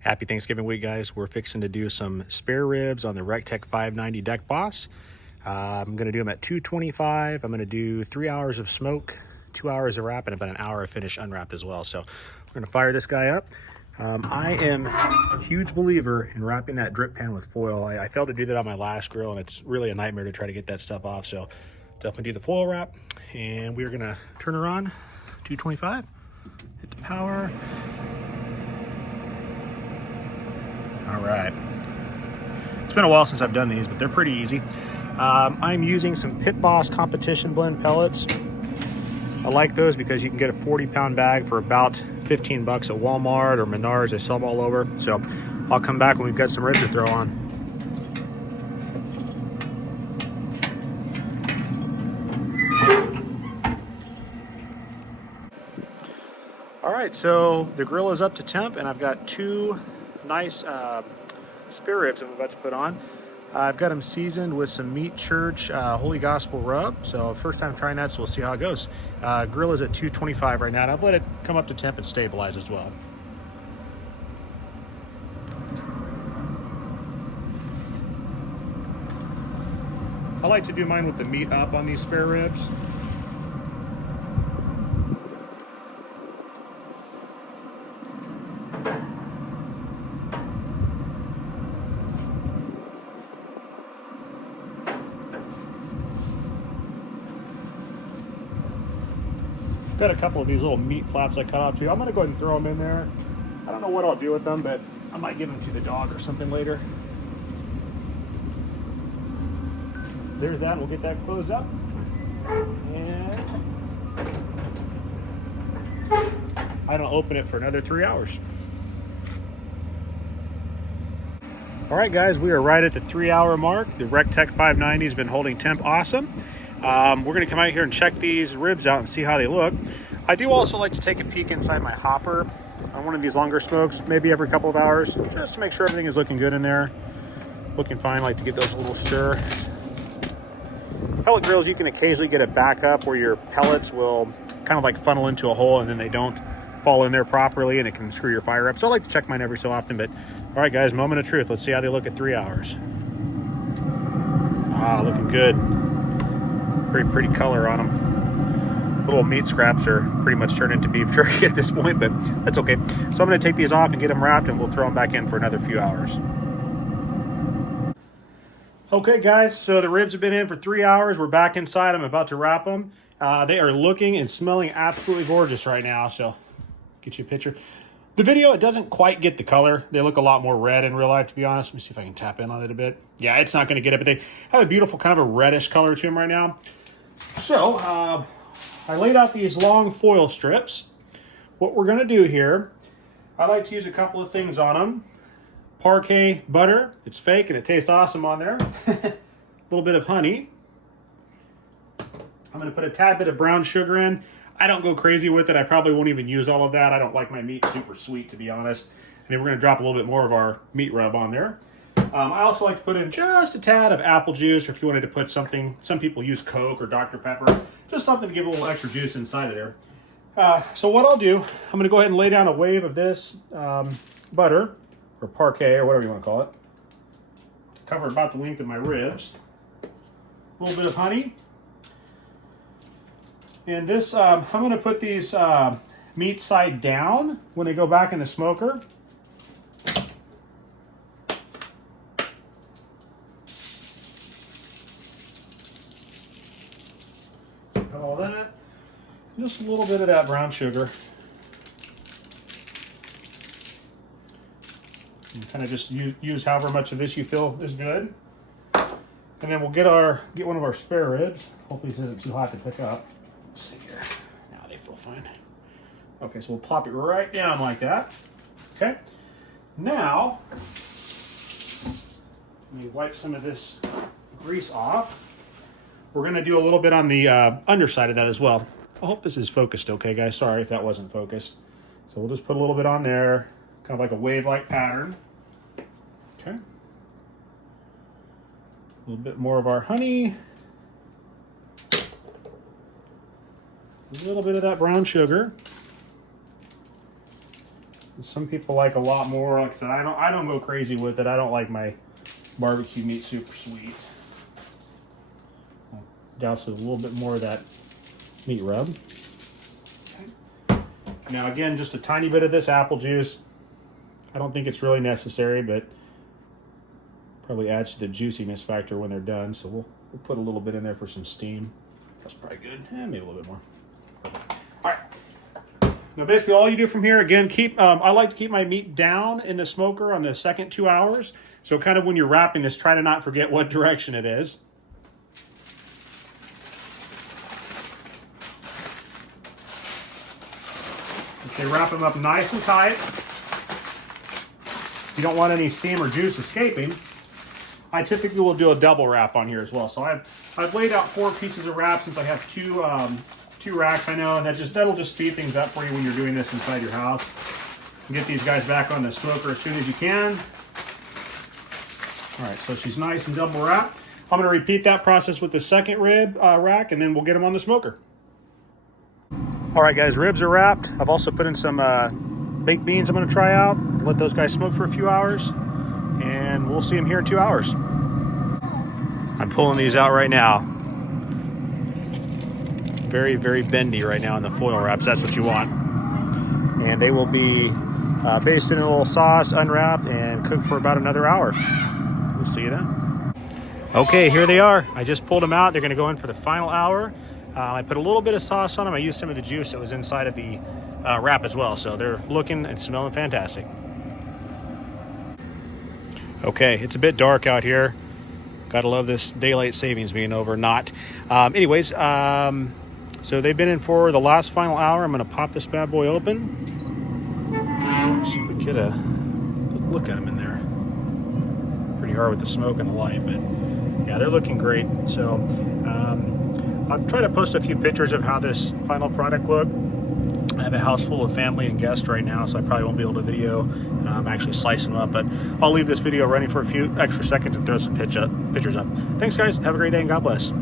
Happy Thanksgiving week, guys. We're fixing to do some spare ribs on the Recteq 590 deck boss. I'm going to do them at 225. I'm going to do 3 hours of smoke, 2 hours of wrap, and about an hour of finish unwrapped as well. So we're going to fire this guy up. I am a huge believer in wrapping that drip pan with foil. I failed to do that on my last grill, and it's really a nightmare to try to get that stuff off. So definitely do the foil wrap, and we're going to turn her on, 225, hit the power. All right. It's been a while since I've done these, but they're pretty easy. I'm using some Pit Boss Competition Blend pellets. I like those because you can get a 40-pound bag for about 15 bucks at Walmart or Menards. They sell them all over. So I'll come back when we've got some ribs to throw on. All right, so the grill is up to temp, and I've got two nice spare ribs I'm about to put on. I've got them seasoned with some Meat Church Holy Gospel rub. So first time trying that, so we'll see how it goes. Grill is at 225 right now, and I've let it come up to temp and stabilize as well. I like to do mine with the meat up on these spare ribs. Got a couple of these little meat flaps I cut off too. I'm gonna go ahead and throw them in there. I don't know what I'll do with them, but I might give them to the dog or something later. There's that, we'll get that closed up. And I don't open it for another 3 hours. All right, guys, we are right at the 3 hour mark. The Recteq 590 has been holding temp awesome. We're gonna come out here and check these ribs out and see how they look. I do also like to take a peek inside my hopper on one of these longer smokes, maybe every couple of hours, just to make sure everything is looking good in there. Looking fine, like to get those a little stir. Pellet grills, you can occasionally get a backup where your pellets will kind of like funnel into a hole and then they don't fall in there properly and it can screw your fire up. So I like to check mine every so often, but all right, guys, moment of truth. Let's see how they look at 3 hours. Ah, looking good. Pretty color on them. Little meat scraps are pretty much turned into beef jerky at this point, but that's okay. So I'm gonna take these off and get them wrapped and we'll throw them back in for another few hours. Okay, guys, so the ribs have been in for 3 hours. We're back inside. I'm about to wrap them. They are looking and smelling absolutely gorgeous right now, so get you a picture. The video, it doesn't quite get the color. They look a lot more red in real life, to be honest. Let me see if I can tap in on it a bit. Yeah, it's not gonna get it, but they have a beautiful kind of a reddish color to them right now. So, I laid out these long foil strips. What we're gonna do here, I like to use a couple of things on them. Parquet butter, it's fake and it tastes awesome on there. A little bit of honey. I'm gonna put a tad bit of brown sugar in. I don't go crazy with it. I probably won't even use all of that. I don't like my meat super sweet, to be honest. And then we're gonna drop a little bit more of our meat rub on there. I also like to put in just a tad of apple juice, or if you wanted to put something, some people use Coke or Dr. Pepper, just something to give a little extra juice inside of there. So what I'll do, I'm gonna go ahead and lay down a wave of this butter, or parquet, or whatever you wanna call it. Cover about the length of my ribs. A little bit of honey. And this, I'm gonna put these meat side down when they go back in the smoker. All that. Just a little bit of that brown sugar. And kind of just use however much of this you feel is good. And then we'll get one of our spare ribs. Hopefully this isn't too hot to pick up. Let's see here. Now they feel fine. Okay, so we'll plop it right down like that. Okay. Now, let me wipe some of this grease off. We're gonna do a little bit on the underside of that as well. I hope this is focused okay, guys. Sorry if that wasn't focused. So we'll just put a little bit on there, kind of like a wave-like pattern. Okay. A little bit more of our honey. A little bit of that brown sugar. Some people like a lot more. Like I said, I don't go crazy with it. I don't like my barbecue meat super sweet. I'll douse with a little bit more of that meat rub. Okay. Now again, just a tiny bit of this apple juice. I don't think it's really necessary, but probably adds to the juiciness factor when they're done. So we'll put a little bit in there for some steam. That's probably good. Maybe a little bit more. All right. Now basically all you do from here, again, I like to keep my meat down in the smoker on the second 2 hours. So kind of when you're wrapping this, try to not forget what direction it is. Okay, wrap them up nice and tight. You don't want any steam or juice escaping. I typically will do a double wrap on here as well. So I've laid out 4 pieces of wrap since I have two racks. I know, and that'll just speed things up for you when you're doing this inside your house. Get these guys back on the smoker as soon as you can. All right, so she's nice and double wrapped. I'm gonna repeat that process with the second rib rack, and then we'll get them on the smoker. All right, guys, ribs are wrapped. I've also put in some baked beans I'm gonna try out. Let those guys smoke for a few hours, and we'll see them here in 2 hours. I'm pulling these out right now. Very, very bendy right now in the foil wraps. That's what you want. And they will be basted in a little sauce, unwrapped, and cooked for about another hour. We'll see you then. Okay, here they are. I just pulled them out. They're gonna go in for the final hour. I put a little bit of sauce on them. I used some of the juice that was inside of the wrap as well. So they're looking and smelling fantastic. Okay, it's a bit dark out here. Gotta love this daylight savings being over. Not. So they've been in for the last final hour. I'm gonna pop this bad boy open. See if we get a look at them in there. Pretty hard with the smoke and the light, but yeah, they're looking great. So I'll try to post a few pictures of how this final product looked. I have a house full of family and guests right now, so I probably won't be able to video actually slice them up, but I'll leave this video running for a few extra seconds and throw some pictures up. Thanks, guys. Have a great day, and God bless.